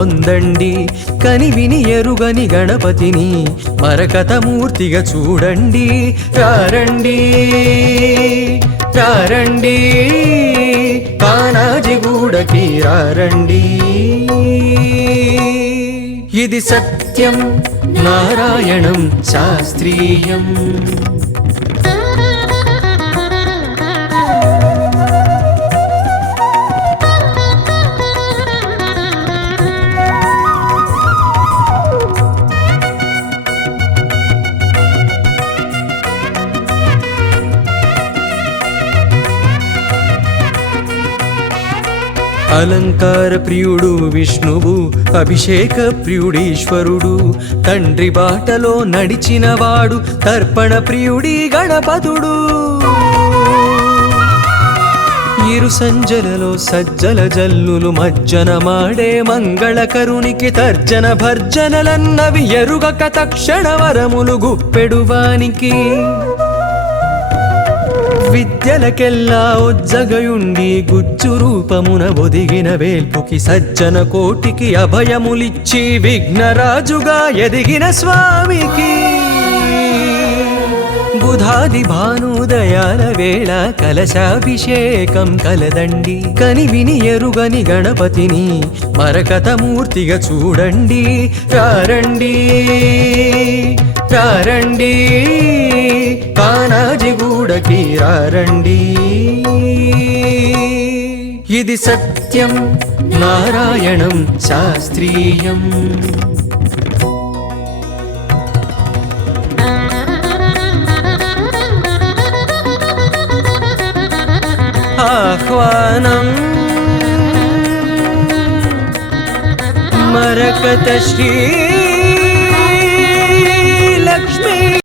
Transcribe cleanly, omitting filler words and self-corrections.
పొందండి కనివిని ఎరుగని గణపతిని మరకతమూర్తిగా చూడండి. రారండి రారండి కానాజిగూడకి రారండి. ఇది సత్యం నారాయణం శాస్త్రీయం. అలంకార ప్రియుడు విష్ణువు, అభిషేక ప్రియుడీశ్వరుడు, తండ్రి బాటలో నడిచినవాడు తర్పణ ప్రియుడి గణపతుడు. ఇరు సంజలలో సజ్జల జల్లులు మజ్జనమాడే మంగళకరునికి తర్జన భర్జనలన్నవి ఎరుగక తక్షణ వరములు గుప్పెడువానికి. విద్యలకెల్లా ఉజ్జగయుండి గుజ్జు రూపమున ఒదిగిన వేల్పుకి సజ్జన కోటికి అభయములిచ్చి విఘ్నరాజుగా ఎదిగిన స్వామికి. బుధాది భానుదయాల వేళ కలశాభిషేకం కలదండి. కనివిని ఎరుగని గణపతిని మరకతమూర్తిగా చూడండి. రారండి రారండి కానాజిగూడకి రారండి. ఇది సత్యం నారాయణం శాస్త్రీయం. ఆహ్వానం మరకత శ్రీ